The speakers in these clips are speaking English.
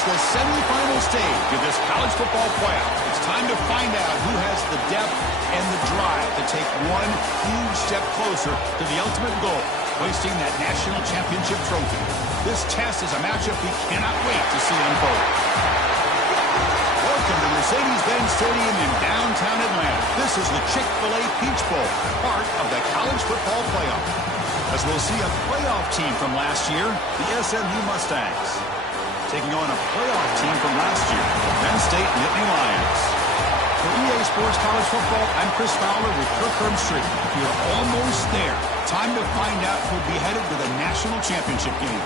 It's the semifinal stage of this college football playoff. It's time to find out who has the depth and the drive to take one huge step closer to the ultimate goal, hoisting that national championship trophy. This test is a matchup we cannot wait to see unfold. Welcome to Mercedes-Benz Stadium in downtown Atlanta. This is the Chick-fil-A Peach Bowl, part of the college football playoff. As we'll see a playoff team from last year, the SMU Mustangs, taking on a playoff team from last year, the Penn State Nittany Lions. For EA Sports College Football, I'm Chris Fowler with Kirk Herbstreit. You're almost there. Time to find out who'll be headed to the national championship game.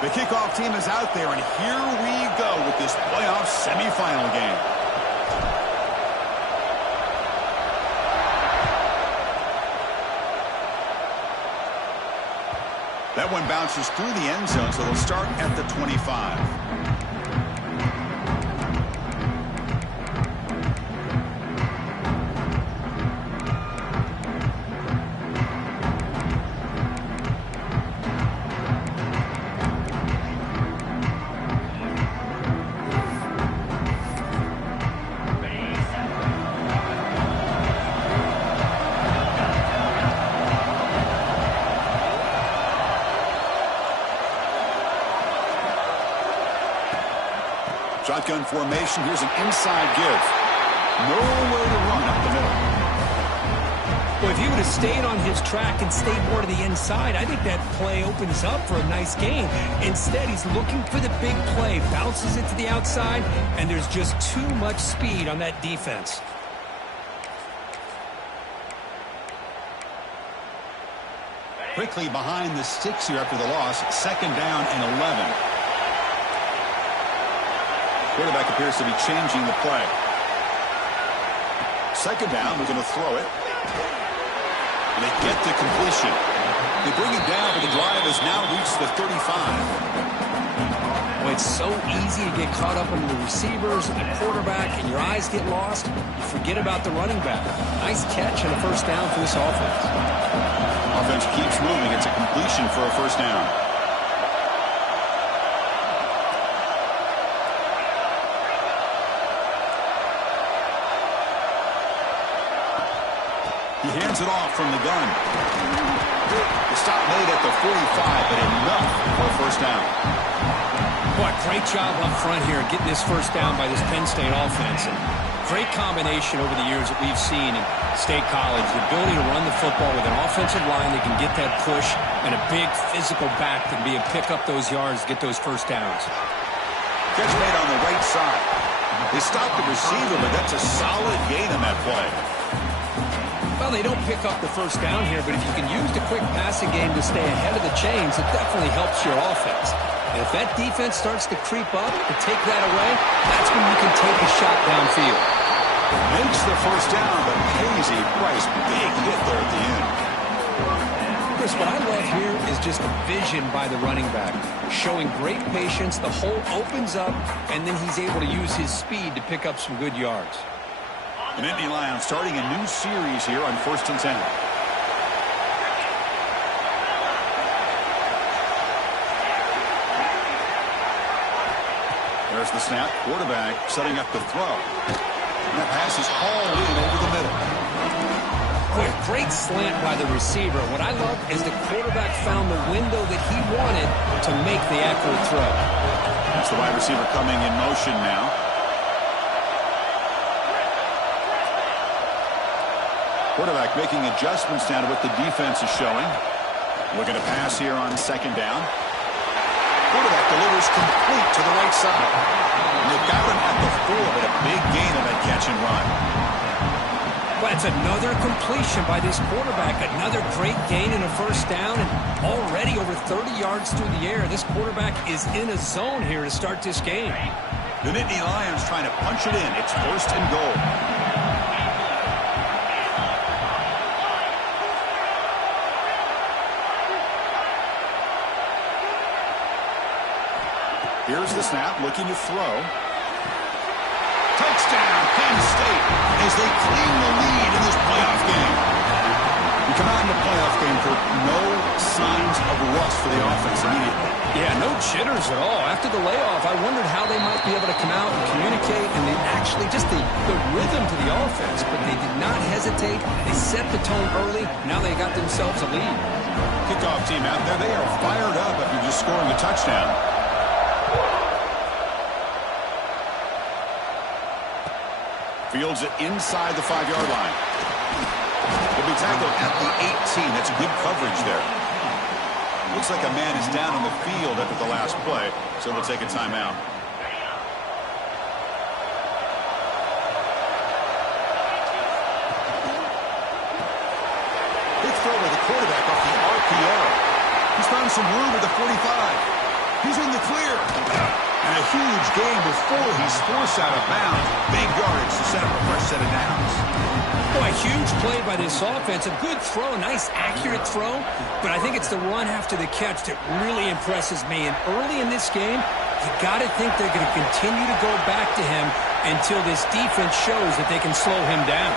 The kickoff team is out there, and here we go with this playoff semifinal game. That one bounces through the end zone, so they'll start at the 25. Shotgun formation. Here's an inside give. Nowhere to run up the middle. Well, if he would have stayed on his track and stayed more to the inside, I think that play opens up for a nice gain. Instead, he's looking for the big play, bounces it to the outside, and there's just too much speed on that defense. Quickly behind the sticks here after the loss. Second down and 11. Quarterback appears to be changing the play. Second down, we're going to throw it. And they get the completion. They bring it down, but the drive has now reached the 35. Well, it's so easy to get caught up in the receivers and the quarterback, and your eyes get lost. You forget about the running back. Nice catch and a first down for this offense. Offense keeps moving. It's a completion for a first down. He hands it off from the gun. The stop made at the 45, but enough for a first down. Boy, great job up front here getting this first down by this Penn State offense. And great combination over the years that we've seen in State College. The ability to run the football with an offensive line that can get that push and a big physical back that can be able to pick up those yards, get those first downs. Catch made on the right side. They stopped the receiver, but that's a solid gain on that play. Well, they don't pick up the first down here, but if you can use the quick passing game to stay ahead of the chains, it definitely helps your offense. And if that defense starts to creep up and take that away, that's when you can take a shot downfield. Makes the first down, but pays a price. Big hit there at the end. Chris, what I love here is just a vision by the running back. Showing great patience, the hole opens up, and then he's able to use his speed to pick up some good yards. The Nittany Lions starting a new series here on 1st and 10. There's the snap. Quarterback setting up the throw. And that pass is hauled in over the middle. Boy, great slant by the receiver. What I love is the quarterback found the window that he wanted to make the accurate throw. That's the wide receiver coming in motion now. Quarterback making adjustments down to what the defense is showing. Looking to pass here on second down. Quarterback delivers complete to the right side. And they've got him at the 4, but a big gain on that catch and run. Well, it's another completion by this quarterback. Another great gain and a first down. And already over 30 yards through the air. This quarterback is in a zone here to start this game. The Nittany Lions trying to punch it in. It's 1st and goal. Here's the snap, looking to throw. Touchdown, Penn State, as they claim the lead in this playoff game. We come out in the playoff game for no signs of rust for the offense immediately. Yeah, no jitters at all. After the layoff, I wondered how they might be able to come out and communicate, and they actually just the rhythm to the offense, but they did not hesitate. They set the tone early. Now they got themselves a lead. Kickoff team out there, they are fired up after just scoring a touchdown. Fields it inside the 5-yard line. He'll be tackled at the 18. That's good coverage there. Looks like a man is down on the field after the last play, so we'll take a timeout. Big throw by the quarterback off the RPO. He's found some room at the 45. He's in the clear. And a huge gain before he's forced out of bounds. Big yardage to set up a fresh set of downs. Boy, a huge play by this offense. A good throw, nice accurate throw. But I think it's the run after the catch that really impresses me. And early in this game, you got to think they're going to continue to go back to him until this defense shows that they can slow him down.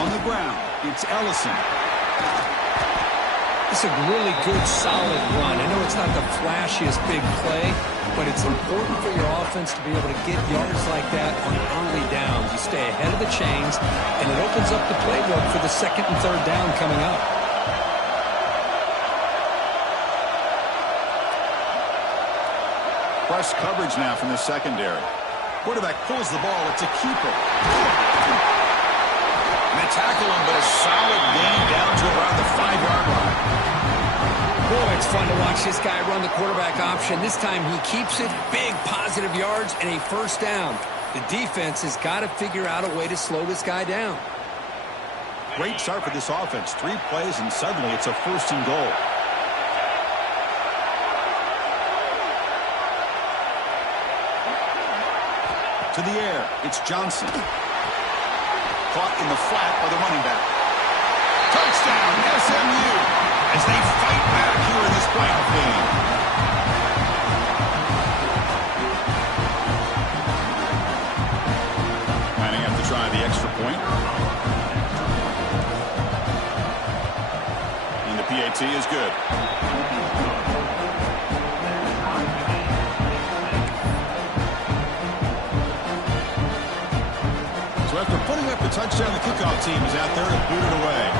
On the ground, it's Ellison. It's a really good, solid run. I know it's not the flashiest big play, but it's important for your offense to be able to get yards like that on early downs. You stay ahead of the chains, and it opens up the playbook for the 2nd and 3rd down coming up. Press coverage now from the secondary. Quarterback pulls the ball. It's a keeper. They tackle him, but a solid gain down to around the 5-yard line. Boy, it's fun to watch this guy run the quarterback option. This time he keeps it, big positive yards, and a 1st down. The defense has got to figure out a way to slow this guy down. Great start for this offense. 3 plays, and suddenly it's a 1st and goal. To the air, it's Johnson. Caught in the flat by the running back. Touchdown, SMU, as they fight back here in this playoff game. Planning up to try the extra point. And the PAT is good. So after putting up a touchdown, the kickoff team is out there to boot it away.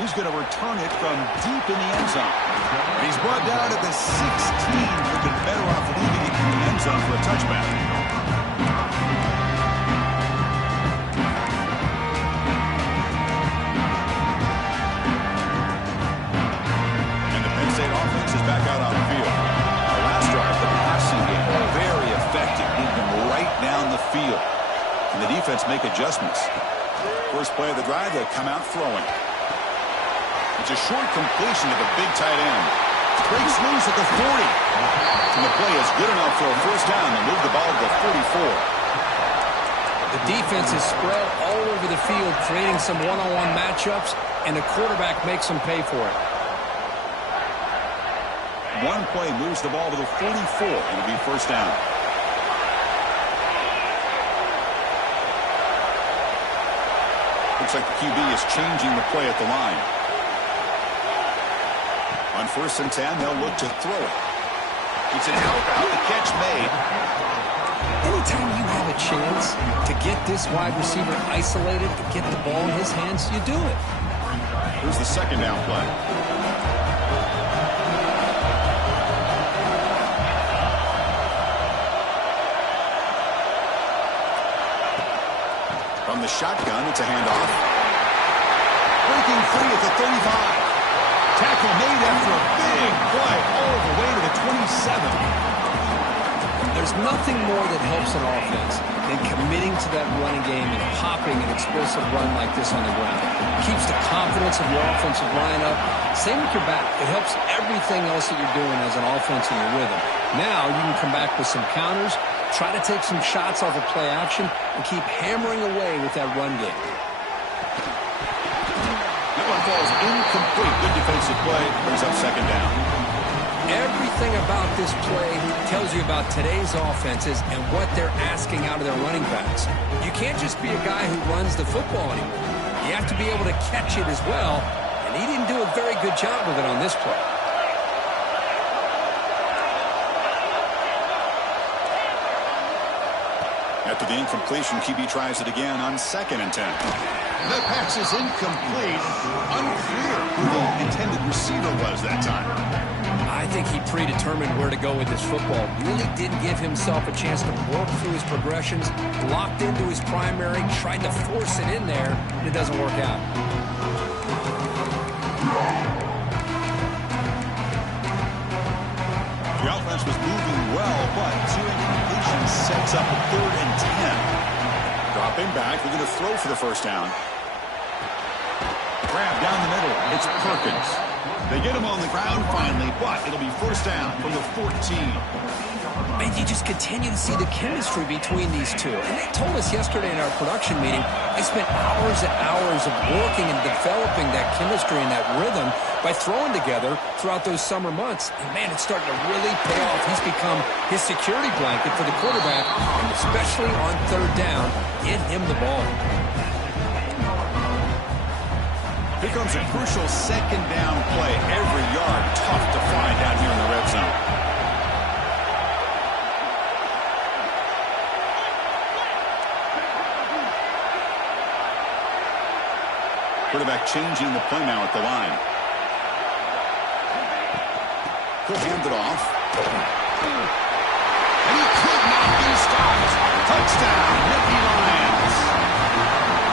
He's going to return it from deep in the end zone. And he's brought down at the 16, looking better off leaving it in the end zone for a touchback. Back out on the field. The last drive, the passing game, very effective, getting them right down the field. And the defense make adjustments. First play of the drive, they'll come out throwing. It's a short completion to the big tight end. Breaks loose at the 40. And the play is good enough for a 1st down to move the ball to the 44. The defense is spread all over the field, creating some one-on-one matchups, and the quarterback makes them pay for it. One play moves the ball to the 44, and it'll be 1st down. Looks like the QB is changing the play at the line. On 1st and 10, they'll look to throw it. It's an help out, the catch made. Anytime you have a chance to get this wide receiver isolated, to get the ball in his hands, you do it. Here's the 2nd down play. From the shotgun, it's a handoff. Breaking free at the 35. Tackled tackle made after a big play all the way to the 27. There's nothing more that helps an offense than committing to that running game and popping an explosive run like this on the ground. It keeps the confidence of your offensive line up. Same with your back. It helps everything else that you're doing as an offense in your rhythm. Now you can come back with some counters, try to take some shots off of play action, and keep hammering away with that run game. That one falls incomplete. Good defensive play. Brings up second down. Everything about this play tells you about today's offenses and what they're asking out of their running backs. You can't just be a guy who runs the football anymore. You have to be able to catch it as well, and he didn't do a very good job of it on this play. After the incompletion, QB tries it again on 2nd and 10. The pass is incomplete. Unclear who the intended receiver was that time. I think he predetermined where to go with this football. Really didn't give himself a chance to work through his progressions, locked into his primary, tried to force it in there, and it doesn't work out. The offense was moving well, but 2 incompletions sets up a 3rd and 10. Dropping back, they're going to throw for the first down. Grab down the middle. It's Perkins. They get him on the ground finally, but it'll be first down from the 14. And you just continue to see the chemistry between these two. And they told us yesterday in our production meeting, they spent hours and hours of working and developing that chemistry and that rhythm by throwing together throughout those summer months. And, man, it's starting to really pay off. He's become his security blanket for the quarterback, and especially on 3rd down, get him the ball. Here comes a crucial 2nd down play. Every yard tough to find down here in the red zone. Quarterback changing the play now at the line. He'll hand it off. And he could not be stopped. Touchdown, Nittany Lions.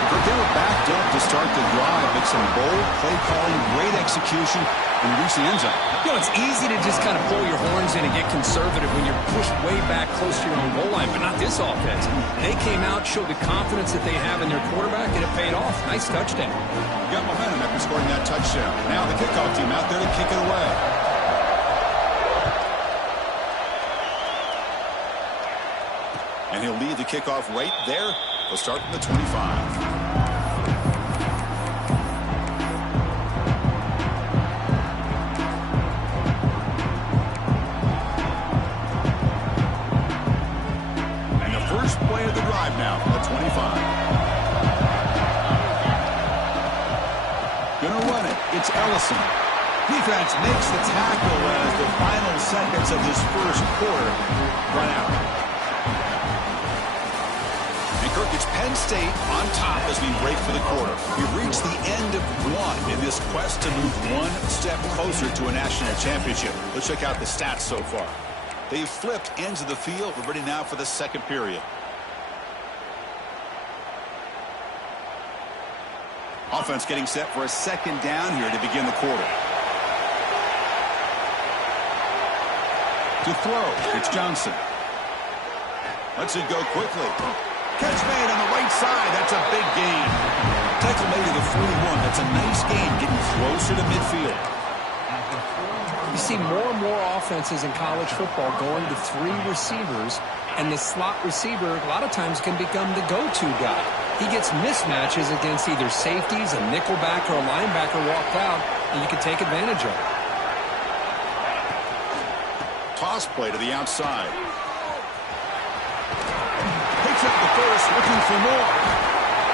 But they were backed up to start the drive, but some bold play calling, great execution, and reach the end zone. You know, it's easy to just kind of pull your horns in and get conservative when you're pushed way back close to your own goal line, but not this offense. They came out, showed the confidence that they have in their quarterback, and it paid off. Nice touchdown. Got momentum after scoring that touchdown. Now the kickoff team out there to kick it away. And he'll lead the kickoff right there. He'll start from the 25. Now from the 25. Gonna run it. It's Ellison. Defense makes the tackle as the final seconds of this first quarter run out. And Kirk, it's Penn State on top as we break for the quarter. We've reached the end of one in this quest to move one step closer to a national championship. Let's check out the stats so far. They've flipped ends of the field. We're ready now for the second period. Offense getting set for a 2nd down here to begin the quarter. To throw, it's Johnson. Lets it go quickly. Catch made on the right side. That's a big gain. Tackle made to the 41. That's a nice gain, getting closer to midfield. You see more and more offenses in college football going to 3 receivers, and the slot receiver a lot of times can become the go-to guy. He gets mismatches against either safeties, a nickelback, or a linebacker walked out, and you can take advantage of it. Toss play to the outside. Picks up the first, looking for more.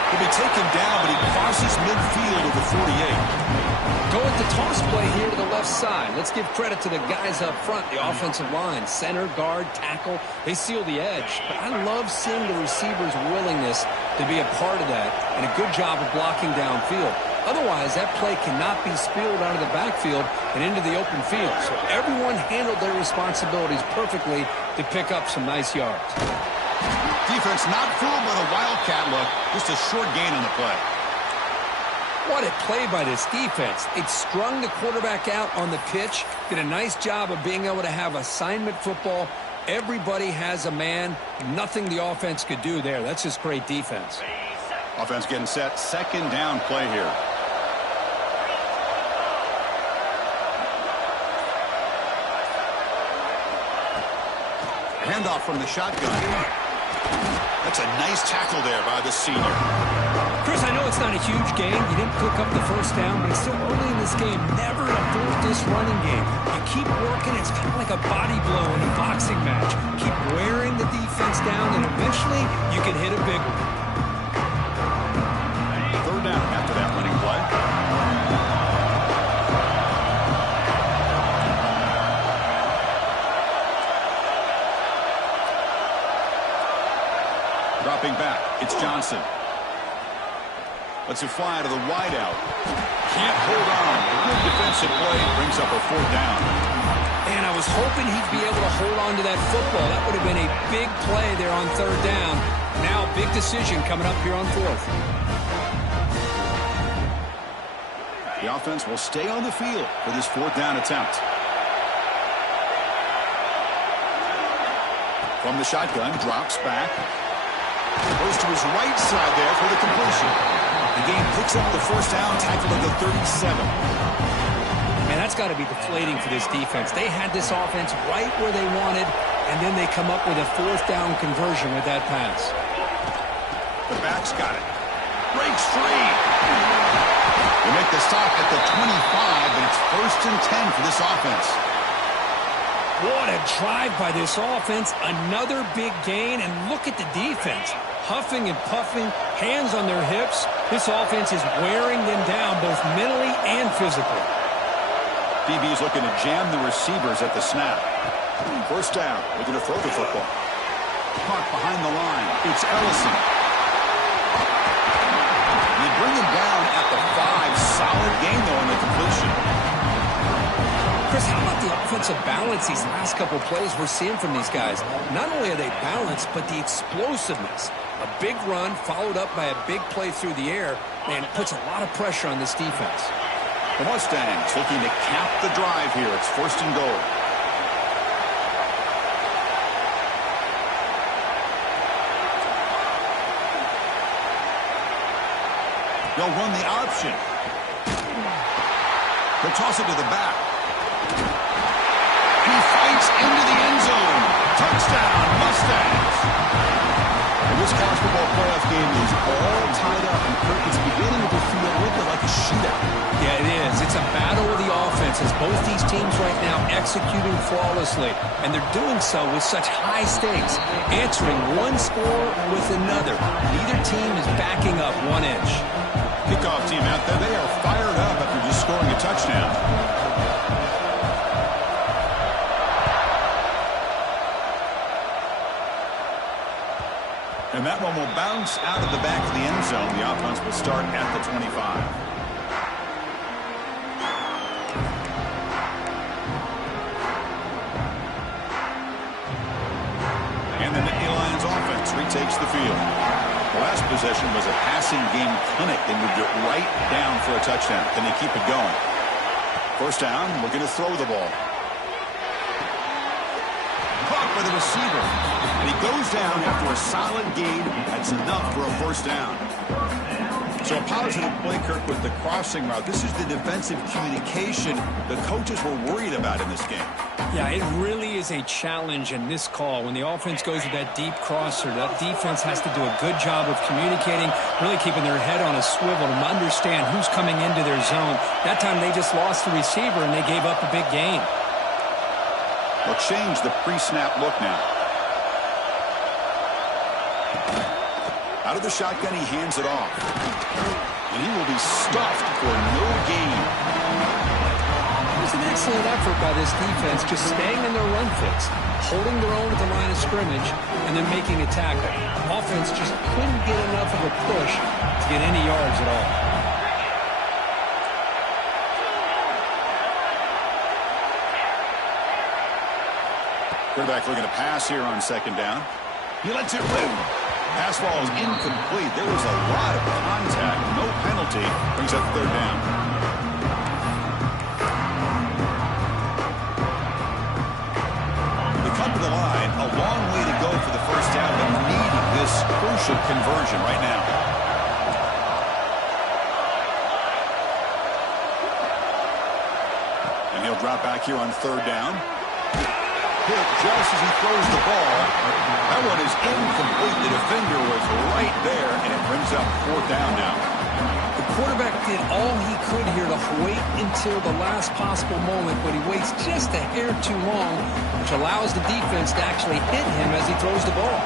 He'll be taken down, but he crosses midfield of the 48. Go with the toss play here to the left side. Let's give credit to the guys up front, the offensive line, center, guard, tackle. They seal the edge. But I love seeing the receiver's willingness to be a part of that and a good job of blocking downfield. Otherwise, that play cannot be spilled out of the backfield and into the open field. So everyone handled their responsibilities perfectly to pick up some nice yards. Defense not fooled by the Wildcat look. Just a short gain on the play. What a play by this defense. It strung the quarterback out on the pitch, did a nice job of being able to have assignment football. Everybody has a man. Nothing the offense could do there. That's just great defense. Offense getting set. Second down play here. Handoff from the shotgun. That's a nice tackle there by the senior. Chris, I know it's not a huge gain. You didn't pick up the first down, but it's still early in this game. Never abort this running game. You keep working. It's kind of like a body blow in a boxing match. Keep wearing the defense down, and eventually you can hit a big one. Third down after that running play. Dropping back, it's Johnson. Lets it fly to the wideout. Can't hold on. Good defensive play. Brings up a fourth down. And I was hoping he'd be able to hold on to that football. That would have been a big play there on third down. Now, big decision coming up here on fourth. The offense will stay on the field for this fourth down attempt. From the shotgun, drops back. Goes to his right side there for the completion. The game picks up the first down, tackled at the 37. Man, that's got to be deflating for this defense. They had this offense right where they wanted, and then they come up with a fourth down conversion with that pass. The back's got it. Breaks free. They make the stop at the 25, but it's first and 10 for this offense. What a drive by this offense. Another big gain, and look at the defense. Huffing and puffing, hands on their hips. This offense is wearing them down both mentally and physically. DB's looking to jam the receivers at the snap. First down, looking to throw the football. Caught behind the line. It's Ellison. They bring him down at the 5. Solid gain, though, on the completion. Chris, how about the offensive balance these last couple plays we're seeing from these guys? Not only are they balanced, but the explosiveness. A big run followed up by a big play through the air, and it puts a lot of pressure on this defense. The Mustangs looking to cap the drive here. It's first and goal. They'll run the option. They'll toss it to the back. He fights into the end zone. Touchdown, Mustangs. This college football playoff game is all tied up, and Kirk, it's beginning to feel a little bit like a shootout. Yeah, it is. It's a battle of the offenses. Both these teams right now executing flawlessly, and they're doing so with such high stakes, answering one score with another. Neither team is backing up 1 inch. Kickoff team out there, they are fired up after just scoring a touchdown. And that one will bounce out of the back of the end zone. The offense will start at the 25. And the Nittany Lions offense retakes the field. The last possession was a passing game clinic. They moved it right down for a touchdown. Can they keep it going? First down, we're going to throw the ball. Caught by the receiver. And he goes down after a solid gain. That's enough for a first down. So a positive play, Kirk, with the crossing route. This is the defensive communication the coaches were worried about in this game. Yeah, it really is a challenge in this call. When the offense goes with that deep crosser, that defense has to do a good job of communicating, really keeping their head on a swivel to understand who's coming into their zone. That time they just lost the receiver and they gave up a big gain. They'll change the pre-snap look now. Out of the shotgun, he hands it off. And he will be stuffed for no gain. It was an excellent effort by this defense, just staying in their run fits, holding their own at the line of scrimmage, and then making a tackle. Offense just couldn't get enough of a push to get any yards at all. Quarterback looking to pass here on second down. He lets it rip. Pass ball is incomplete. There was a lot of contact. No penalty. Brings up third down. They come to the line. A long way to go for the first down, but needing this crucial conversion right now. And he'll drop back here on third down. Hit just as he throws the ball. That one is incomplete. The defender was right there, and it brings up fourth down now. The quarterback did all he could here to wait until the last possible moment, but he waits just a hair too long, which allows the defense to actually hit him as he throws the ball.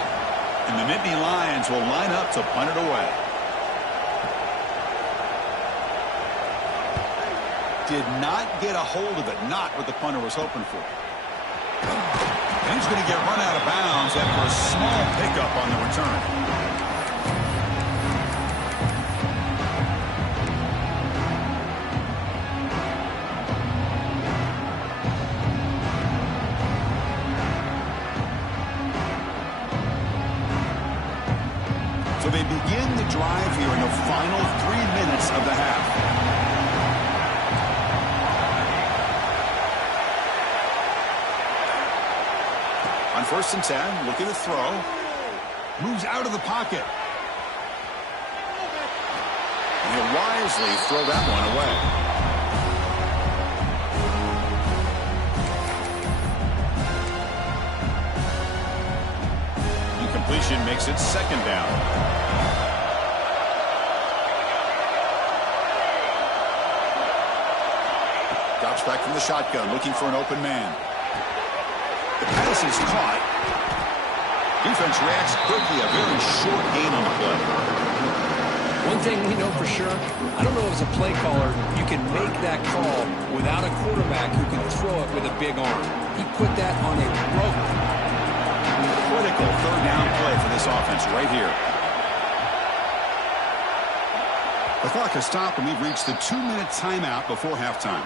And the Nittany Lions will line up to punt it away. Did not get a hold of it. Not what the punter was hoping for. And he's going to get run out of bounds after a small pickup on the return. So they begin the drive here in the final 3 minutes of the half. On 1st and 10, looking to throw. Moves out of the pocket. And he'll wisely throw that one away. Incompletion makes it second down. Drops back from the shotgun, looking for an open man. The pass is caught. Defense reacts quickly. A very short gain on the play. One thing we know for sure, I don't know as a play caller, you can make that call without a quarterback who can throw it with a big arm. He put that on a rope. Critical third down play for this offense right here. The clock has stopped, and we've reached the 2-minute timeout before halftime.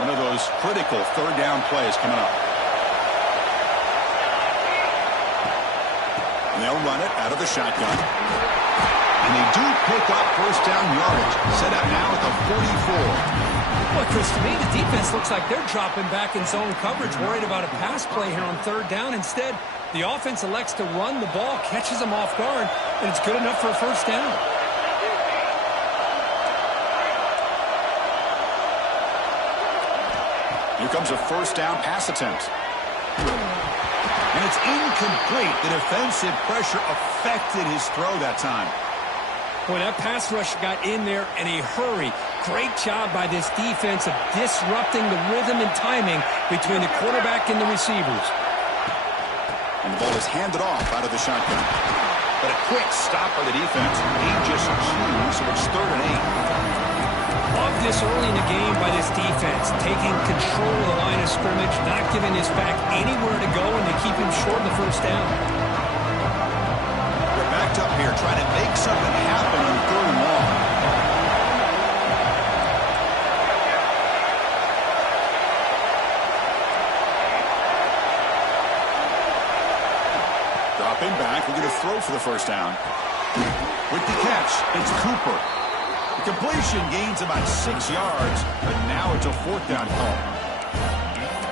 One of those critical third down plays coming up. And they'll run it out of the shotgun. And they do pick up first down yardage. Set up now at the 44. Well, Chris, to me, the defense looks like they're dropping back in zone coverage, worried about a pass play here on third down. Instead, the offense elects to run the ball, catches them off guard, and it's good enough for a first down. Here comes a first down pass attempt. And it's incomplete. The defensive pressure affected his throw that time. Boy, that pass rush got in there in a hurry. Great job by this defense of disrupting the rhythm and timing between the quarterback and the receivers. And the ball is handed off out of the shotgun. But a quick stop by the defense. He just chews, so it's 3rd and 8. Love this early in the game by this defense, taking control of the line of scrimmage, not giving this back anywhere to go, and to keep him short of the first down. They're backed up here, trying to make something happen on 3rd and long. Dropping back, we're going to throw for the first down. With the catch, it's Cooper. The completion gains about 6 yards, but now it's a 4th down call.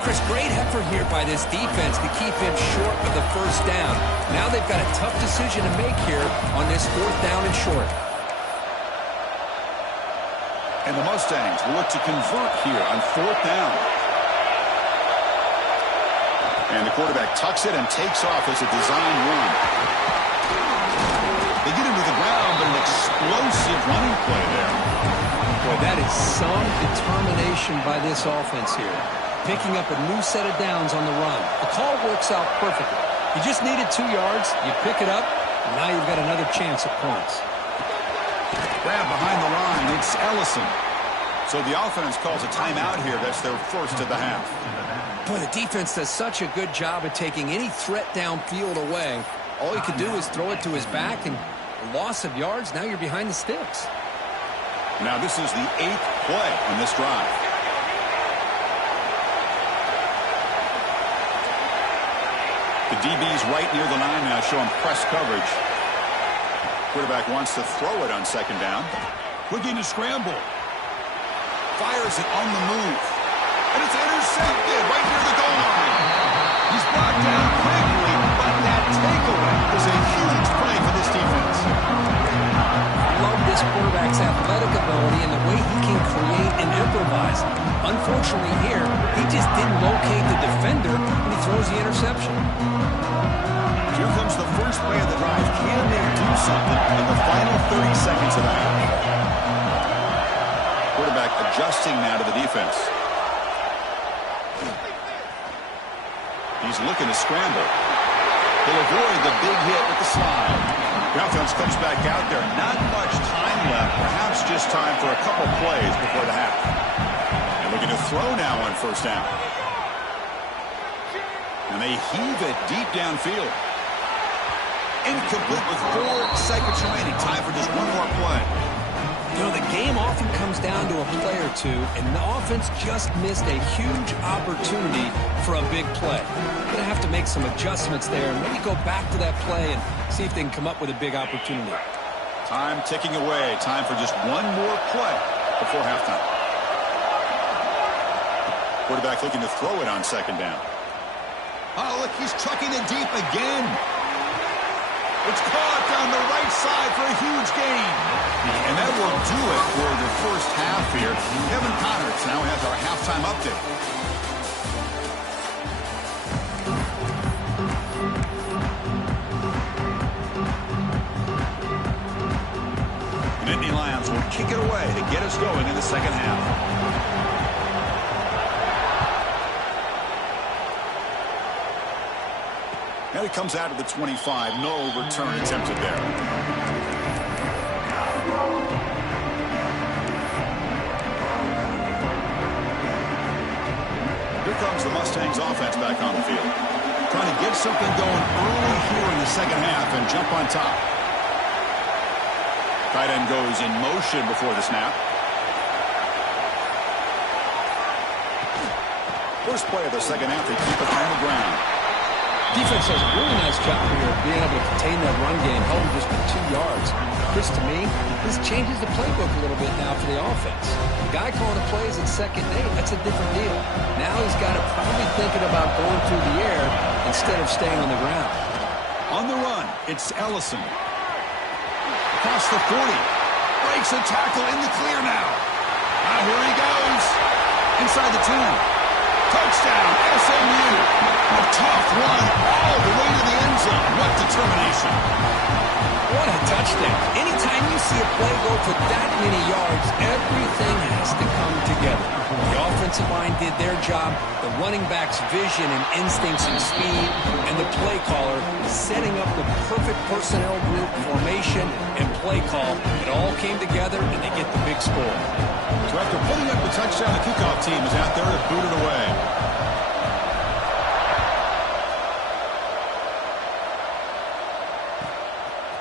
Chris, great effort here by this defense to keep him short of the first down. Now they've got a tough decision to make here on this 4th down and short. And the Mustangs will look to convert here on 4th down. And the quarterback tucks it and takes off as a design run. They get him to the ground, but an explosive running play there. Boy, that is some determination by this offense here. Picking up a new set of downs on the run. The call works out perfectly. You just needed 2 yards, you pick it up, and now you've got another chance at points. Grab behind the line, it's Ellison. So the offense calls a timeout here. That's their first of the half. Boy, the defense does such a good job of taking any threat downfield away. All he could do is throw it to his back, and a loss of yards, now you're behind the sticks. Now this is the 8th play on this drive. The DB's right near the line now, showing press coverage. Quarterback wants to throw it on 2nd down. Looking to scramble. Fires it on the move. And it's intercepted right near the goal line. He's brought down quickly, but that takeaway is a huge play for this defense. I love this quarterback's athletic ability and the way he can create and improvise. Unfortunately here, he just didn't locate the defender when he throws the interception. Here comes the first play of the drive. Can they do something in the final 30 seconds of the half? Quarterback adjusting now to the defense. He's looking to scramble. He'll avoid the big hit with the slide. The offense comes back out there. Not much time left. Perhaps just time for a couple plays before the half. And looking to throw now on 1st down. And they heave it deep downfield. Incomplete with 4 seconds remaining. Time for just one more play. You know, the game often comes down to a play or two, and the offense just missed a huge opportunity for a big play. They're going to have to make some adjustments there and maybe go back to that play and see if they can come up with a big opportunity. Time ticking away. Time for just one more play before halftime. Quarterback looking to throw it on 2nd down. Oh, look, he's trucking it deep again. It's caught down the right side for a huge gain. And that will do it for the first half here. Kevin Connors now has our halftime update. And Nittany Lions will kick it away to get us going in the 2nd half. And it comes out of the 25. No return attempted there. Here comes the Mustangs offense back on the field. Trying to get something going early here in the 2nd half and jump on top. Tight end goes in motion before the snap. First play of the 2nd half, they keep it on the ground. Defense does a really nice job here of being able to contain that run game, held him just for 2 yards. Chris, to me, this changes the playbook a little bit now for the offense. The guy calling the plays at 2nd and 8, that's a different deal. Now he's got to probably thinking about going through the air instead of staying on the ground. On the run, it's Ellison. Across the 40. Breaks a tackle in the clear now. Here he goes. Inside the 10. Touchdown, SMU. A tough run all the way to the end zone. What determination. What a touchdown. Anytime you see a play go for that many yards, everything has to come together. The offensive line did their job, the running back's vision and instincts and speed, and the play caller setting up the perfect personnel group, formation, and play call. It all came together, and they get the big score. So after putting up the touchdown, the kickoff team is out there to boot it away.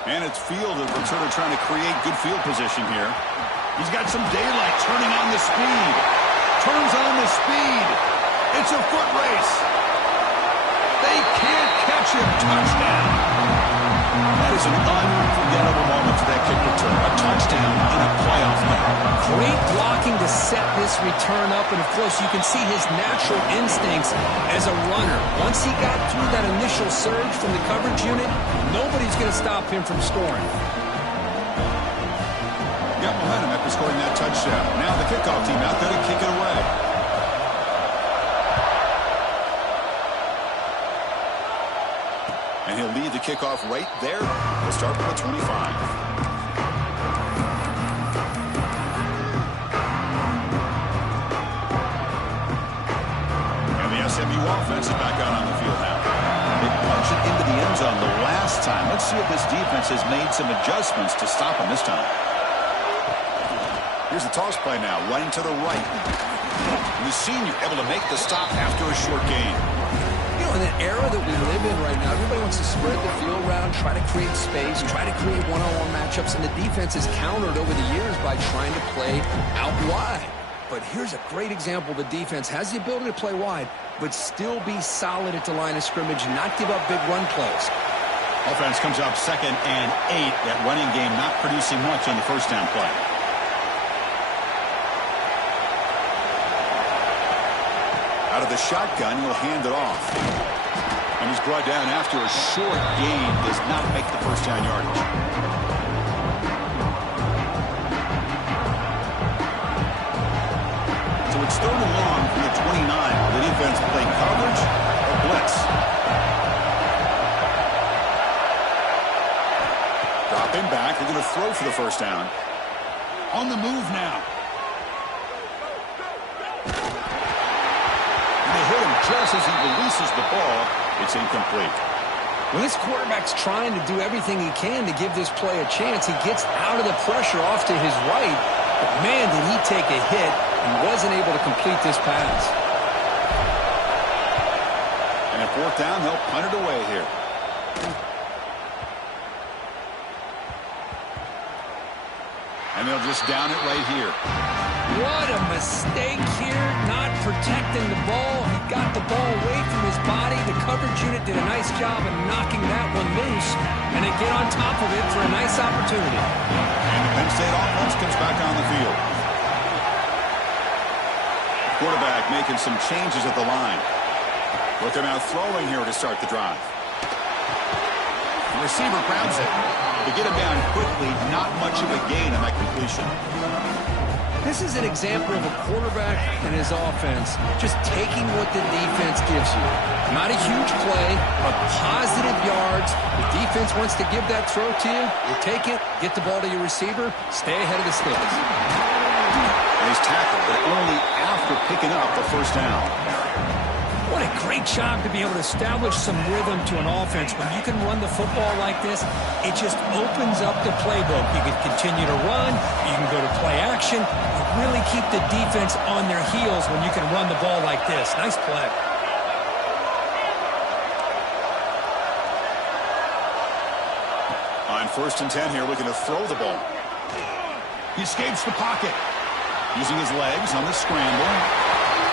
And it's fielded. We're sort of trying to create good field position here. He's got some daylight, turning on the speed. Turns on the speed. It's a foot race. They can't catch him. Touchdown. That is an unforgettable moment for that kick return. A touchdown in a playoff game. Great blocking to set this return up, and of course you can see his natural instincts as a runner. Once he got through that initial surge from the coverage unit, nobody's going to stop him from scoring. Got momentum after scoring that touchdown. Now the kickoff team out there to kick it away. And he'll lead the kickoff right there. We'll start from the 25. And the SMU offense is back out on the field now. They punched it into the end zone the last time. Let's see if this defense has made some adjustments to stop him this time. Here's the toss play now, running to the right. And the senior able to make the stop after a short gain. You know, in the era that we live in right now, everybody wants to spread the field around, try to create space, try to create one-on-one matchups, and the defense is countered over the years by trying to play out wide. But here's a great example. The defense has the ability to play wide, but still be solid at the line of scrimmage, not give up big run plays. Offense comes up 2nd and 8. That running game not producing much on the first down play. Out of the shotgun, he'll hand it off. And he's brought down after a short gain. Does not make the first down yardage. So it's 3rd and long from the 29. The defense play coverage or blitz. Dropping back. They're going to throw for the first down. On the move now. Hit him just as he releases the ball. It's incomplete. When this quarterback's trying to do everything he can to give this play a chance, he gets out of the pressure off to his right. But man, did he take a hit and wasn't able to complete this pass. And at 4th down, they'll punt it away here. And they'll just down it right here. What a mistake here, not protecting the ball. He got the ball away from his body. The coverage unit did a nice job of knocking that one loose, and they get on top of it for a nice opportunity. And the Penn State offense comes back on the field. Quarterback making some changes at the line. Looking out throwing here to start the drive. The receiver grabs it. To get him down quickly, not much of a gain on that completion. This is an example of a quarterback and his offense just taking what the defense gives you. Not a huge play, but positive yards. The defense wants to give that throw to you. You take it, get the ball to your receiver, stay ahead of the sticks. And he's tackled, but only after picking up the first down. What a great job to be able to establish some rhythm to an offense. When you can run the football like this, it just opens up the playbook. You can continue to run. You can go to play action. You really keep the defense on their heels when you can run the ball like this. Nice play. On 1st and 10 here, looking to throw the ball. He escapes the pocket. Using his legs on the scramble.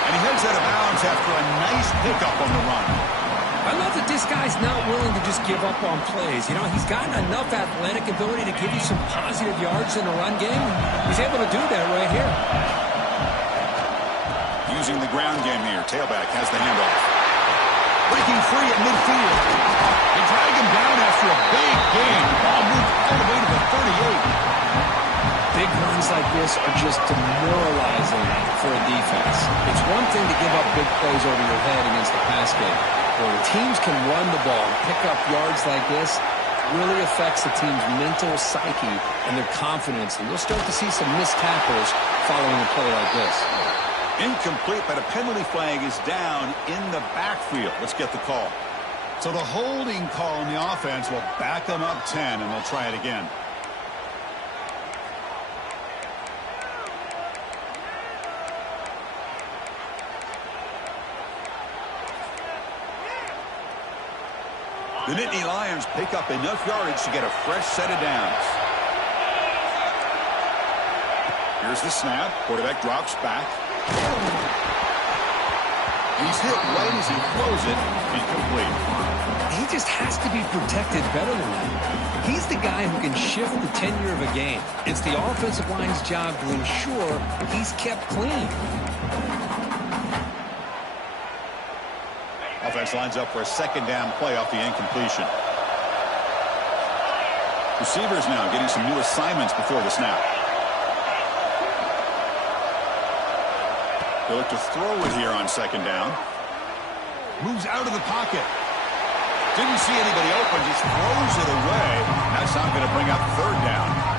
And he heads out of bounds after a nice pickup on the run. I love that this guy's not willing to just give up on plays. You know, he's got enough athletic ability to give you some positive yards in the run game. He's able to do that right here. Using the ground game here. Tailback has the handoff. Breaking free at midfield. They drag him down after a big gain. Ball moved all the way to the 38. Big runs like this are just demoralizing for a defense. It's one thing to give up big plays over your head against the pass game. But when teams can run the ball and pick up yards like this, it really affects the team's mental psyche and their confidence. And you'll start to see some missed tackles following a play like this. Incomplete, but a penalty flag is down in the backfield. Let's get the call. So the holding call on the offense will back them up 10, and they'll try it again. The Nittany Lions pick up enough yardage to get a fresh set of downs. Here's the snap. Quarterback drops back. He's hit right as he throws it. Incomplete. He just has to be protected better than that. He's the guy who can shift the tenure of a game. It's the offensive line's job to ensure he's kept clean. Offense lines up for a 2nd down play off the incompletion. Receivers now getting some new assignments before the snap. They look to throw it here on 2nd down. Moves out of the pocket. Didn't see anybody open, just throws it away. That's not going to bring up 3rd down.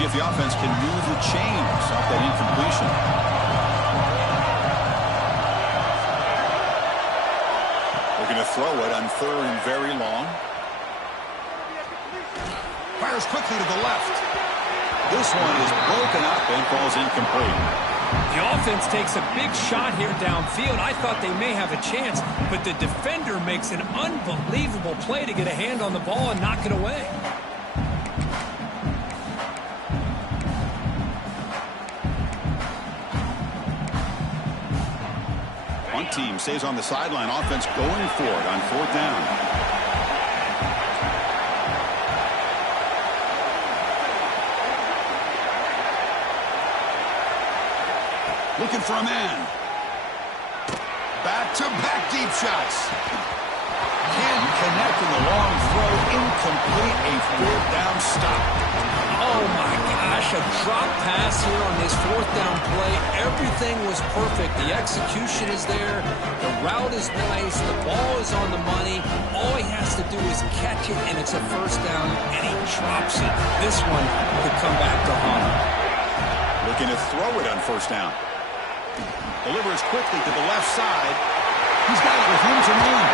See if the offense can move the chains off that incompletion. Looking to throw it on 3rd and very long. Fires quickly to the left. This one is broken up and falls incomplete. The offense takes a big shot here downfield. I thought they may have a chance, but the defender makes an unbelievable play to get a hand on the ball and knock it away. One team stays on the sideline. Offense going for it on 4th down. Looking for a man. Back-to-back deep shots. Can't connect in the long throw. Incomplete. A 4th down stop. Oh, my gosh. A drop pass here on this 4th down play. Everything was perfect. The execution is there. The route is nice. The ball is on the money. All he has to do is catch it, and it's a 1st down, and he drops it. This one could come back to haunt him. Looking to throw it on 1st down. Delivers quickly to the left side. He's got it with room to run.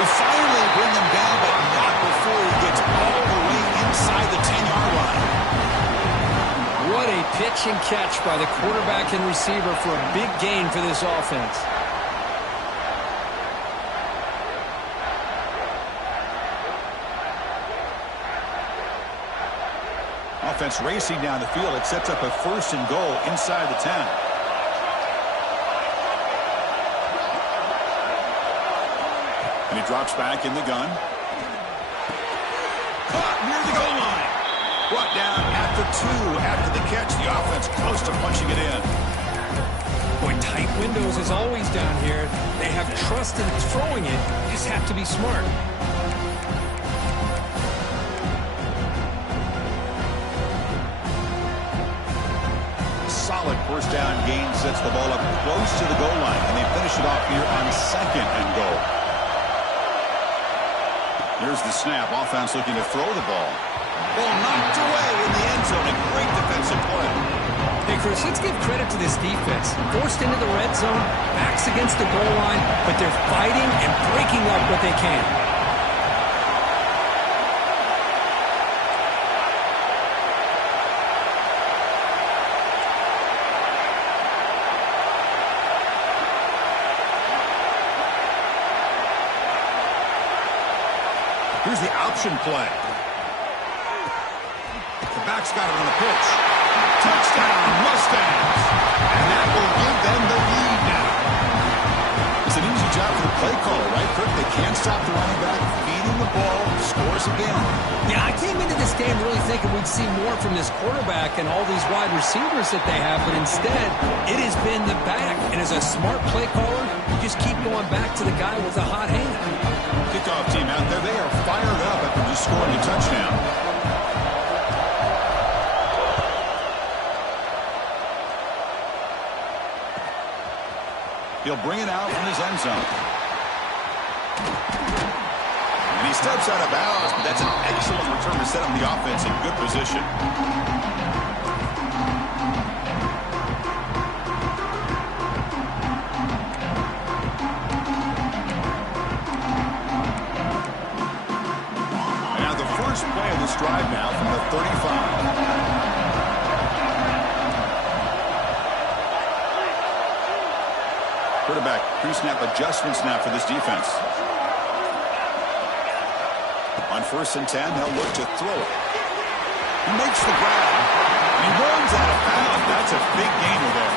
They finally bring him down, but not before he gets all the way inside the 10-yard line. What a pitch and catch by the quarterback and receiver for a big gain for this offense. Offense racing down the field. It sets up a 1st and goal inside the 10. And he drops back in the gun. Caught near the goal line. Brought down at the 2 after the catch. The offense close to punching it in. Boy, tight windows is always down here. They have trust in throwing it. You just have to be smart. Solid 1st down gain sets the ball up close to the goal line. And they finish it off here on 2nd and goal. Here's the snap. Offense looking to throw the ball. Ball knocked away in the end zone. A great defensive play. Hey, Chris, let's give credit to this defense. Forced into the red zone, backs against the goal line, but they're fighting and breaking up what they can. Here's the option play. The back's got it on the pitch. Touchdown, Mustangs. And that will give them the lead now. It's an easy job for the play caller, right, Kirk? They can't stop the running back, feeding the ball, scores again. Yeah, I came into this game really thinking we'd see more from this quarterback and all these wide receivers that they have, but instead, it has been the back. And as a smart play caller, you just keep going back to the guy with a hot hand. Kickoff team out there, they are fired up after just scoring a touchdown. He'll bring it out from his end zone. And he steps out of bounds, but that's an excellent return to set up the offense in good position. Play of this drive now from the 35. Quarterback pre-snap adjustments now for this defense. On 1st and 10, they'll look to throw it. He makes the grab. He runs out of bounds. That's a big gainer there.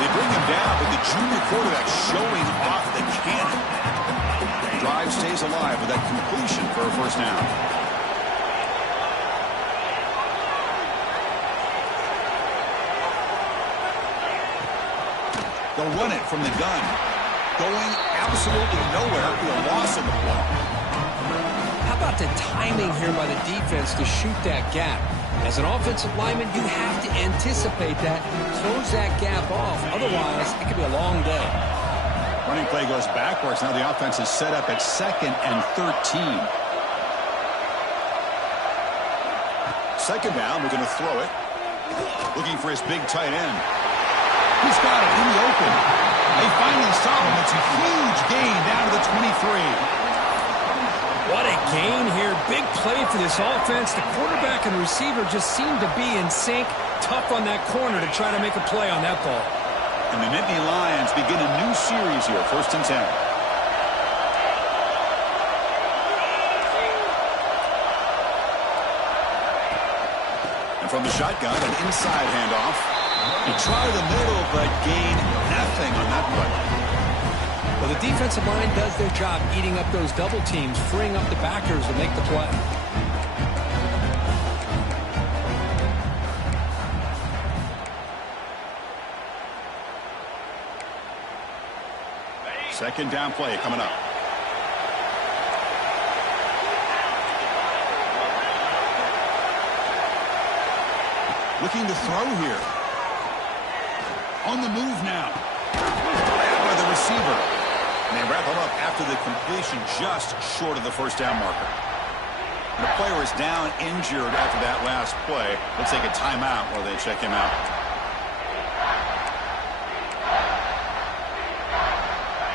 They bring him down, but the junior quarterback showing off the cannon. Drive stays alive with that completion for a 1st down. They'll run it from the gun. Going absolutely nowhere. The loss of the play. How about the timing here by the defense to shoot that gap? As an offensive lineman, you have to anticipate that, close that gap off. Otherwise, it could be a long day. Running play goes backwards. Now the offense is set up at 2nd and 13. second down, we're going to throw it. Looking for his big tight end. He's got it in the open. They finally stop him. It's a huge gain down to the 23. What a gain here. Big play for this offense. The quarterback and receiver just seem to be in sync. Tough on that corner to try to make a play on that ball. And the Nittany Lions begin a new series here. 1st and 10. And from the shotgun, an inside handoff. He tried the middle, but gained nothing on that play. Well, the defensive line does their job eating up those double teams, freeing up the backers to make the play. Second down play coming up. Looking to throw here. On the move now. Grabbed by the receiver. And they wrap him up after the completion just short of the first down marker. And the player is down injured after that last play. They'll take a timeout while they check him out.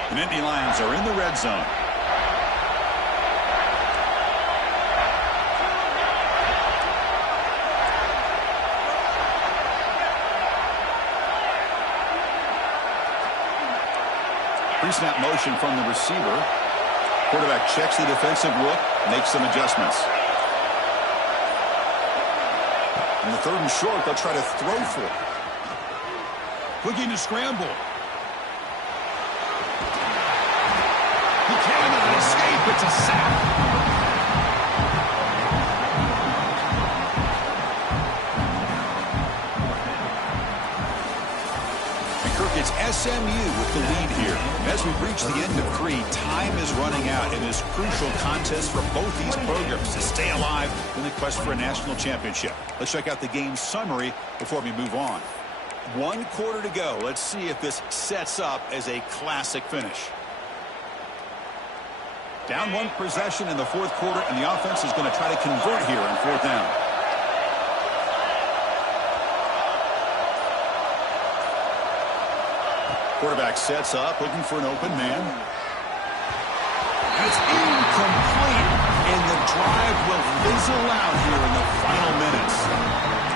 The Nittany Lions are in the red zone. Pre-snap motion from the receiver. Quarterback checks the defensive look, makes some adjustments. In the 3rd and short, they'll try to throw for it. Looking to scramble. He cannot escape. It's a sack. It's SMU with the lead here. As we reach the end of 3, time is running out in this crucial contest for both these programs to stay alive in the quest for a national championship. Let's check out the game summary before we move on. 1 quarter to go. Let's see if this sets up as a classic finish. Down 1 possession in the 4th quarter, and the offense is going to try to convert here on 4th down. Quarterback sets up, looking for an open man. And it's incomplete, and the drive will fizzle out here in the final minutes.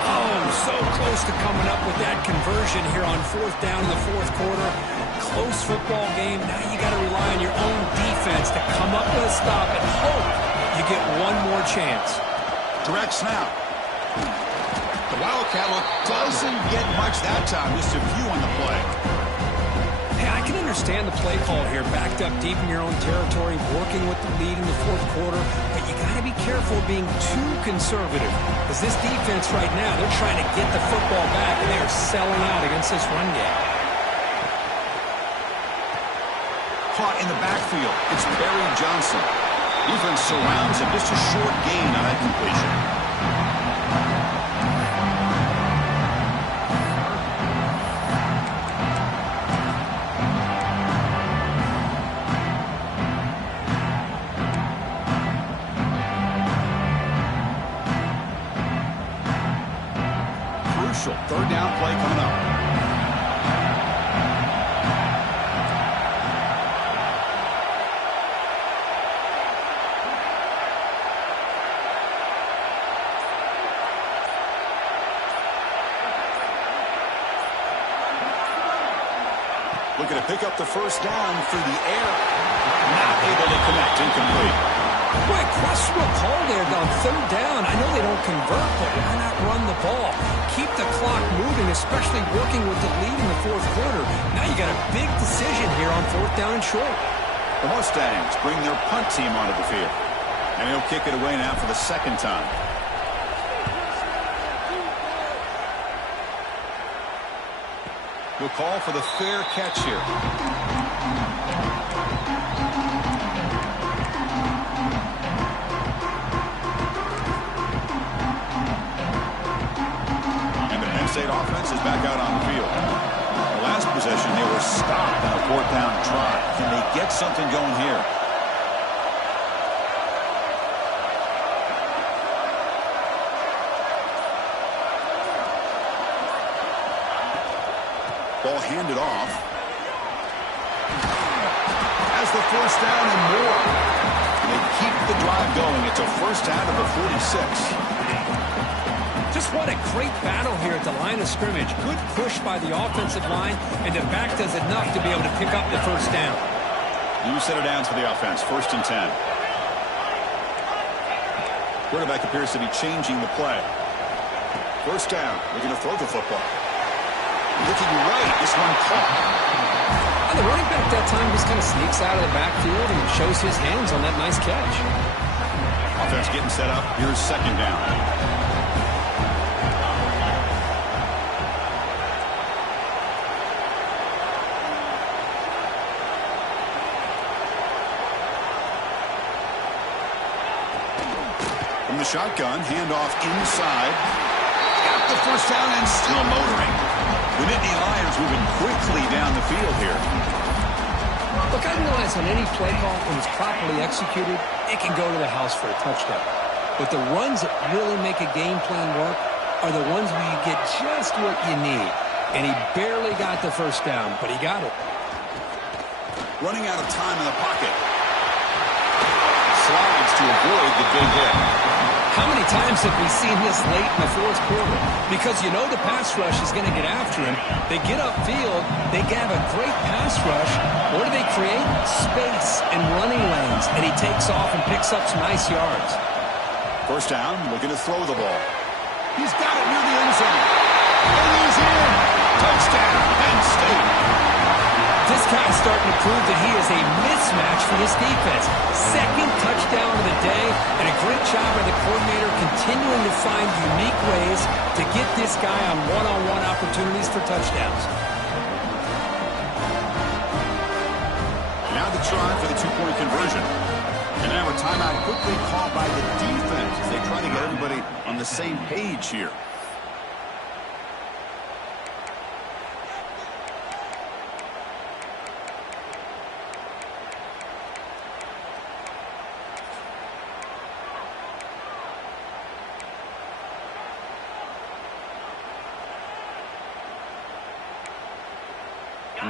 Oh, so close to coming up with that conversion here on 4th down in the 4th quarter. Close football game. Now you got to rely on your own defense to come up with a stop and hope you get one more chance. Direct snap. The Wildcat look doesn't get much that time, just a few on the play. I can understand the play call here, backed up deep in your own territory, working with the lead in the 4th quarter, but you got to be careful being too conservative, because this defense right now, they're trying to get the football back, and they are selling out against this run game. Caught in the backfield, it's Barry Johnson. Defense surrounds him, just a short gain on that completion. Crucial 3rd down play coming up. Looking to pick up the 1st down through the air. Not able to connect, incomplete. Boy, questionable call there on 3rd down. I know they don't convert, but why not run the ball? Keep the clock moving, especially working with the lead in the 4th quarter. Now you got a big decision here on 4th down and short. The Mustangs bring their punt team onto the field. And he'll kick it away now for the 2nd time. We'll call for the fair catch here. And the Penn State offense is back out on the field. The last possession, they were stopped on a 4th down try. Can they get something going here? Ball handed off. Has the first down and more. They keep the drive going. It's a first down of the 46. Just what a great battle here at the line of scrimmage. Good push by the offensive line, and the back does enough to be able to pick up the first down. New set of downs for the offense. 1st and 10. Quarterback appears to be changing the play. First down. They're going to throw the football. Looking right. This one caught. The running back that time just kind of sneaks out of the backfield and shows his hands on that nice catch. Offense getting set up. Here's 2nd down. From the shotgun, handoff inside. Got the first down and still motoring. The Nittany Lions moving quickly down the field here. Look, I realize on any play call, when it's properly executed, it can go to the house for a touchdown. But the runs that really make a game plan work are the ones where you get just what you need. And he barely got the first down, but he got it. Running out of time in the pocket. Slides to avoid the big hit. How many times have we seen this late in the 4th quarter? Because you know the pass rush is going to get after him. They get upfield, they have a great pass rush. What do they create? Space and running lanes. And he takes off and picks up some nice yards. First down, looking to throw the ball. He's got it near the end zone. And he's in. Touchdown, Penn State. This guy's starting to prove that he is a mismatch for this defense. 2nd touchdown of the day, and a great job by the coordinator continuing to find unique ways to get this guy on one-on-one opportunities for touchdowns. Now the try for the 2-point conversion. And now a timeout quickly called by the defense as they try to get everybody on the same page here.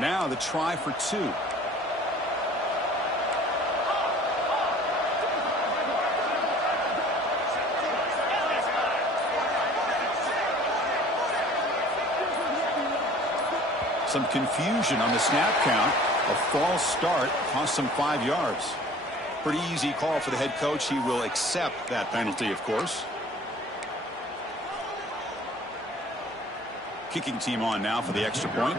Now the try for 2. Some confusion on the snap count. A false start cost some 5 yards. Pretty easy call for the head coach. He will accept that penalty, of course. Kicking team on now for the extra point.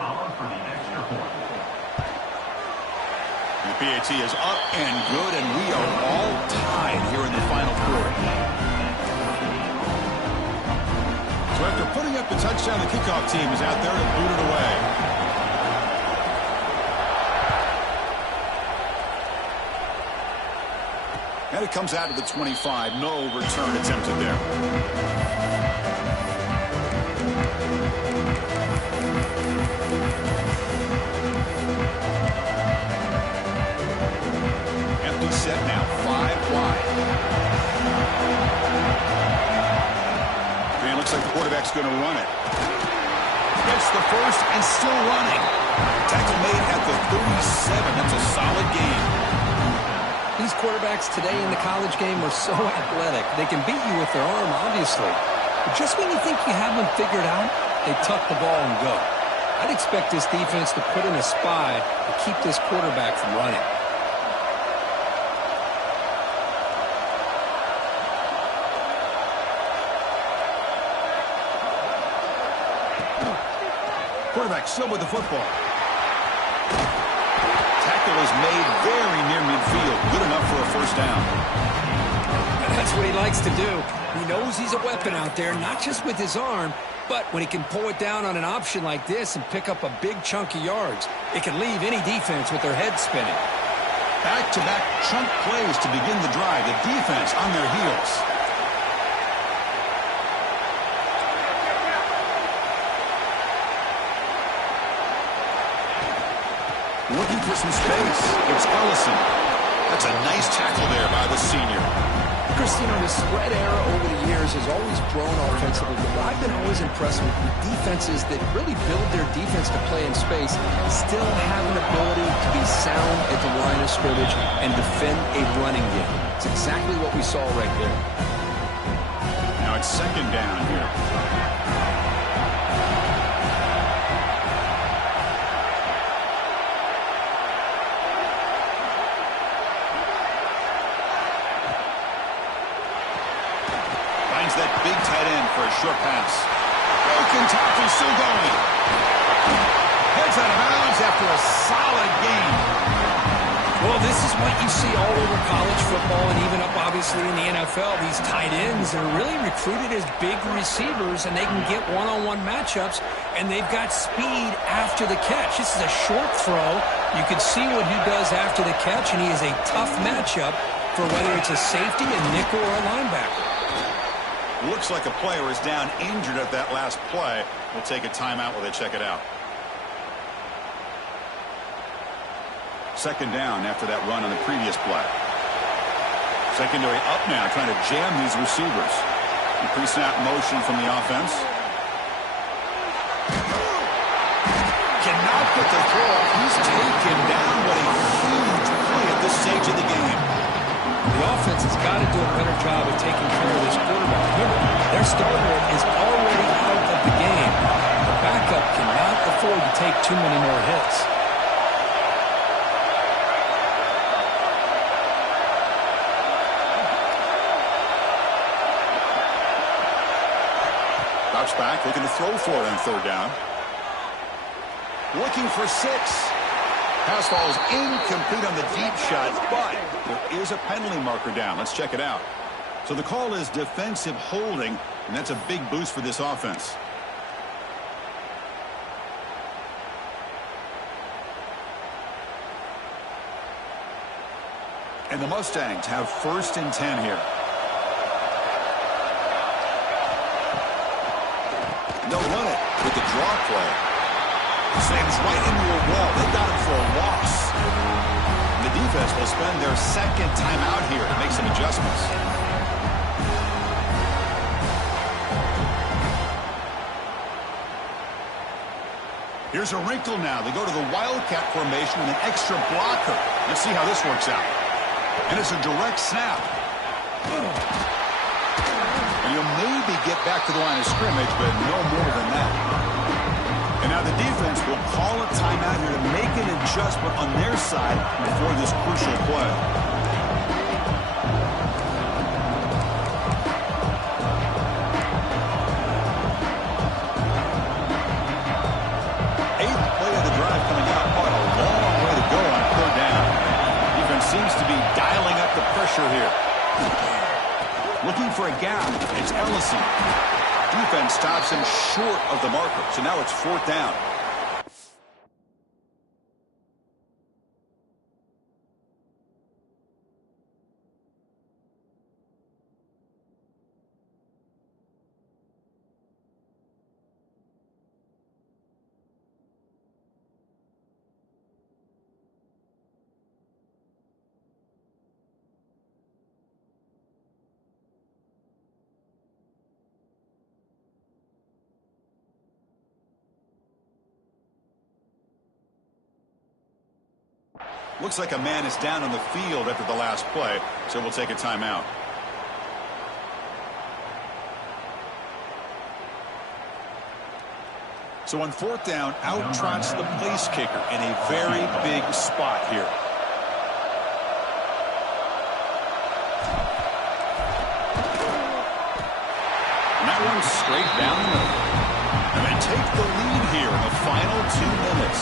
The PAT is up and good, and we are all tied here in the final quarter. So after putting up the touchdown, the kickoff team is out there to boot it away. And it comes out to the 25. No return attempted there. Set now 5 wide. And it looks like the quarterback's going to run it. Gets the first and still running. Tackle made at the 37. That's a solid game. These quarterbacks today in the college game are so athletic. They can beat you with their arm, obviously. But just when you think you have them figured out, they tuck the ball and go. I'd expect this defense to put in a spy to keep this quarterback from running. Quarterback still with the football. Tackle is made very near midfield. Good enough for a first down. That's what he likes to do. He knows he's a weapon out there, not just with his arm, but when he can pull it down on an option like this and pick up a big chunk of yards, it can leave any defense with their head spinning. Back-to-back chunk plays to begin the drive. The defense on their heels. Looking for some space. It's Ellison. That's a nice tackle there by the senior. Christine, the spread era over the years has always grown offensively, but I've been always impressed with defenses that really build their defense to play in space, still have an ability to be sound at the line of scrimmage and defend a running game. It's exactly what we saw right there. Now it's second down here. That big tight end for a short pass. Broken tackle, still going. Heads out of bounds after a solid game. Well, this is what you see all over college football and even up, obviously, in the NFL. These tight ends are really recruited as big receivers, and they can get one-on-one matchups, and they've got speed after the catch. This is a short throw. You can see what he does after the catch, and he is a tough matchup for whether it's a safety, a nickel, or a linebacker. Looks like a player is down injured at that last play. We'll take a timeout while they check it out. Second down after that run on the previous play. Secondary up now, trying to jam these receivers. The pre-snap motion from the offense. Cannot get the throw. He's taken down. What a huge play at this stage of the game. The offense has got to do a better job of taking care of this quarterback. Remember, their starter is already out of the game. The backup cannot afford to take too many more hits. Drops back, looking to throw for it on third down. Looking for 6. Pass falls incomplete on the deep shot, but there is a penalty marker down. Let's check it out. So the call is defensive holding, and that's a big boost for this offense. And the Mustangs have 1st and 10 here. They'll run it with the draw play. Slams right into a wall. They got him for a loss. The defense will spend their second timeout here to make some adjustments. Here's a wrinkle now. They go to the Wildcat formation with an extra blocker. Let's see how this works out. And it's a direct snap. And you'll maybe get back to the line of scrimmage, but no more than that. And now the defense will call a timeout here to make an adjustment on their side before this crucial play. Eighth play of the drive coming out, but a long way to go on third down. Defense seems to be dialing up the pressure here. Looking for a gap. It's Ellison. Defense stops him short of the marker, so now it's 4th down. Looks like a man is down on the field after the last play, so we'll take a timeout. So on 4th down, out trots the place kicker in a very big spot here. And that one's straight down the middle. And they take the lead here in the final 2 minutes.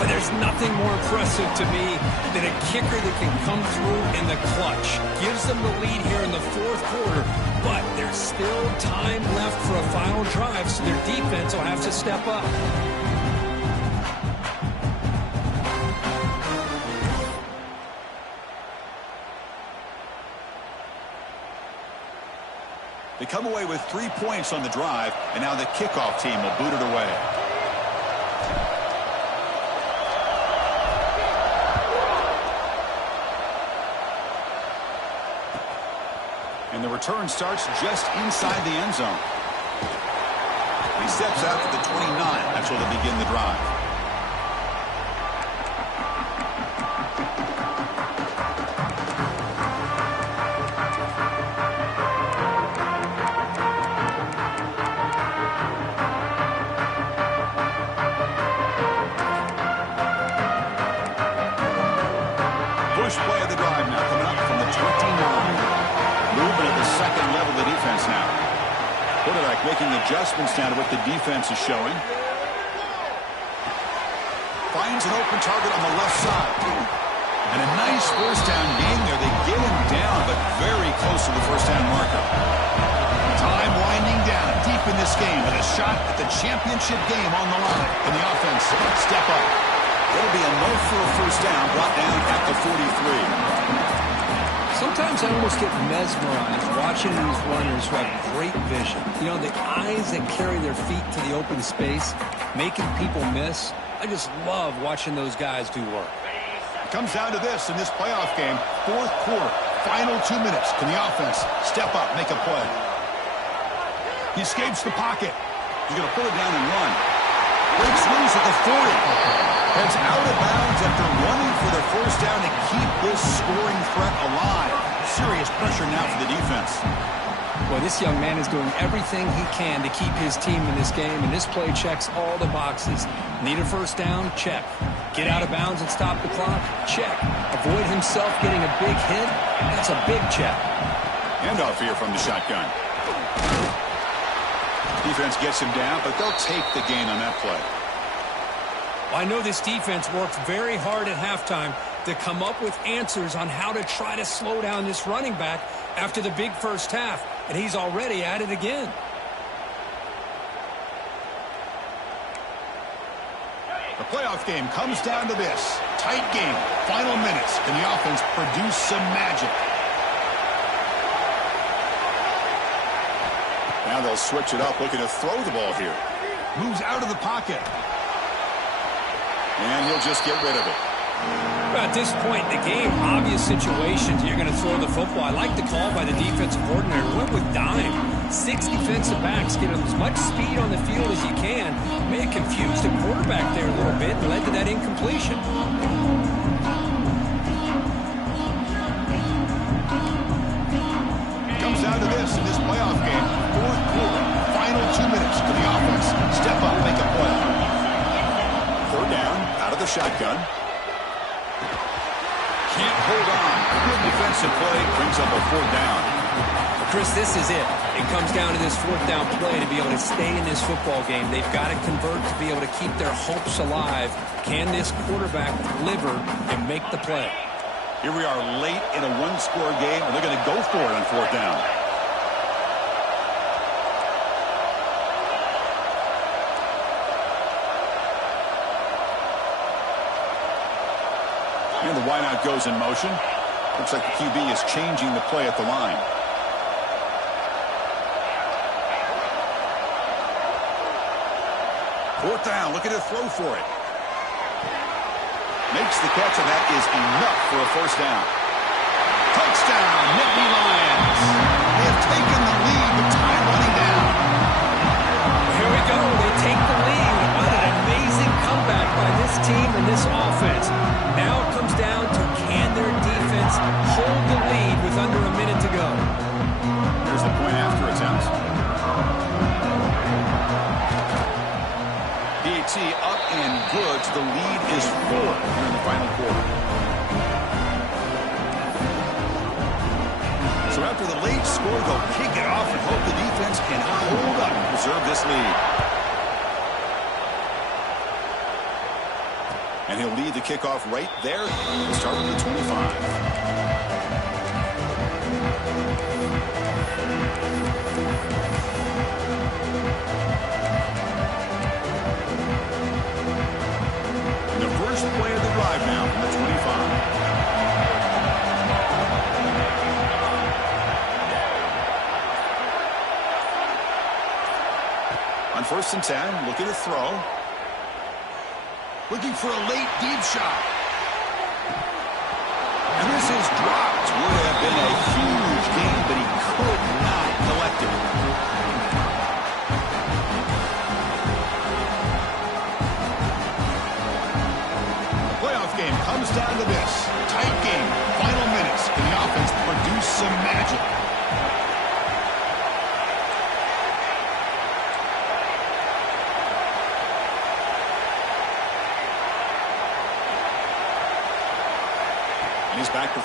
But there's nothing more impressive to me than a kicker that can come through in the clutch. Gives them the lead here in the 4th quarter, but there's still time left for a final drive, so their defense will have to step up. They come away with 3 points on the drive, and now the kickoff team will boot it away. And the return starts just inside the end zone. He steps out to the 29. That's where they begin the drive. Push play of the drive now coming up from the 29. Movement at the second level of the defense now. Quarterback making adjustments now to what the defense is showing. Finds an open target on the left side. And a nice first down gain there. They get him down, but very close to the first down marker. Time winding down deep in this game with a shot at the championship game on the line. And the offense step up. It'll be a no for a first down, brought down at the 43. Sometimes I almost get mesmerized watching these runners who have great vision. You know, the eyes that carry their feet to the open space, making people miss. I just love watching those guys do work. It comes down to this in this playoff game. Fourth quarter, final 2 minutes. Can the offense step up, make a play? He escapes the pocket. He's going to pull it down and run. Breaks loose at the 40. Heads out of bounds after running for the first down to keep this scoring threat alive. Serious pressure now for the defense. Well, this young man is doing everything he can to keep his team in this game, and this play checks all the boxes. Need a first down? Check. Get out of bounds and stop the clock? Check. Avoid himself getting a big hit? That's a big check. Handoff here from the shotgun. Defense gets him down, but they'll take the gain on that play. I know this defense worked very hard at halftime to come up with answers on how to try to slow down this running back after the big first half, and he's already at it again. The playoff game comes down to this. Tight game, final minutes. Can the offense produce some magic? Now they'll switch it up, looking to throw the ball here. Moves out of the pocket. And he'll just get rid of it. At this point in the game, obvious situations, you're going to throw the football. I like the call by the defensive coordinator. Went with dime. 6 defensive backs get as much speed on the field as you can. May have confused the quarterback there a little bit and led to that incompletion. Comes down to this in this playoff game. Fourth quarter, final 2 minutes. Can the offense step up, make a play? Third down, out of the shotgun. Can't hold on. Good defensive play brings up a fourth down. Chris, this is it. It comes down to this fourth down play to be able to stay in this football game. They've got to convert to be able to keep their hopes alive. Can this quarterback deliver and make the play? Here we are late in a one-score game, and they're going to go for it on fourth down. And the wideout goes in motion. Looks like the QB is changing the play at the line. Fourth down, looking to throw for it. Makes the catch, and that is enough for a first down. Touchdown, Nittany Lions. They have taken the lead with time running down. Here we go. They take the lead. What an amazing comeback by this team and this offense. Now it comes down to can their defense hold the lead with under a minute to go. Here's the point after attempt. DT up and good. The lead is 4 here in the final quarter. So after the late score, they'll kick it off and hope the defense can hold up and preserve this lead. And he'll lead the kickoff right there. We'll start with the 25. Play of the drive now from the 25. On 1st and 10, looking to throw. Looking for a late deep shot. And this is dropped. Would have been a huge gain, but he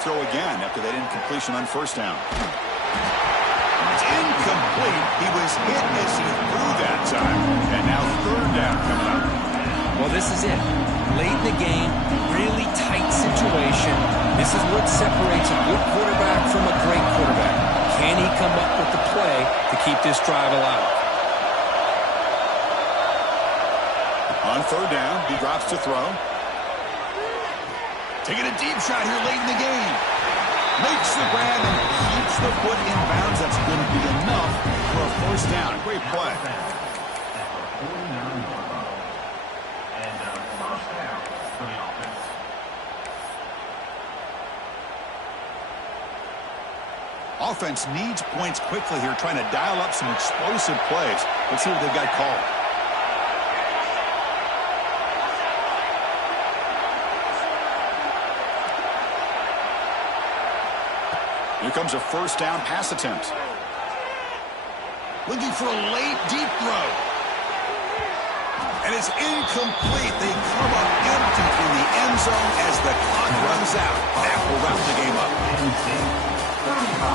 throw again after that incompletion on first down. It's incomplete. He was hit as he threw that time. And now third down coming up. Well, this is it. Late in the game, really tight situation. This is what separates a good quarterback from a great quarterback. Can he come up with the play to keep this drive alive? On third down, he drops to throw. Taking a deep shot here late in the game. Makes the grab and keeps the foot in bounds. That's going to be enough for a first down. Great play. Offense needs points quickly here, trying to dial up some explosive plays. Let's see what they've got called. Here comes a first down pass attempt. Looking for a late, deep throw. And it's incomplete. They come up empty in the end zone as the clock runs out. That will wrap the game up.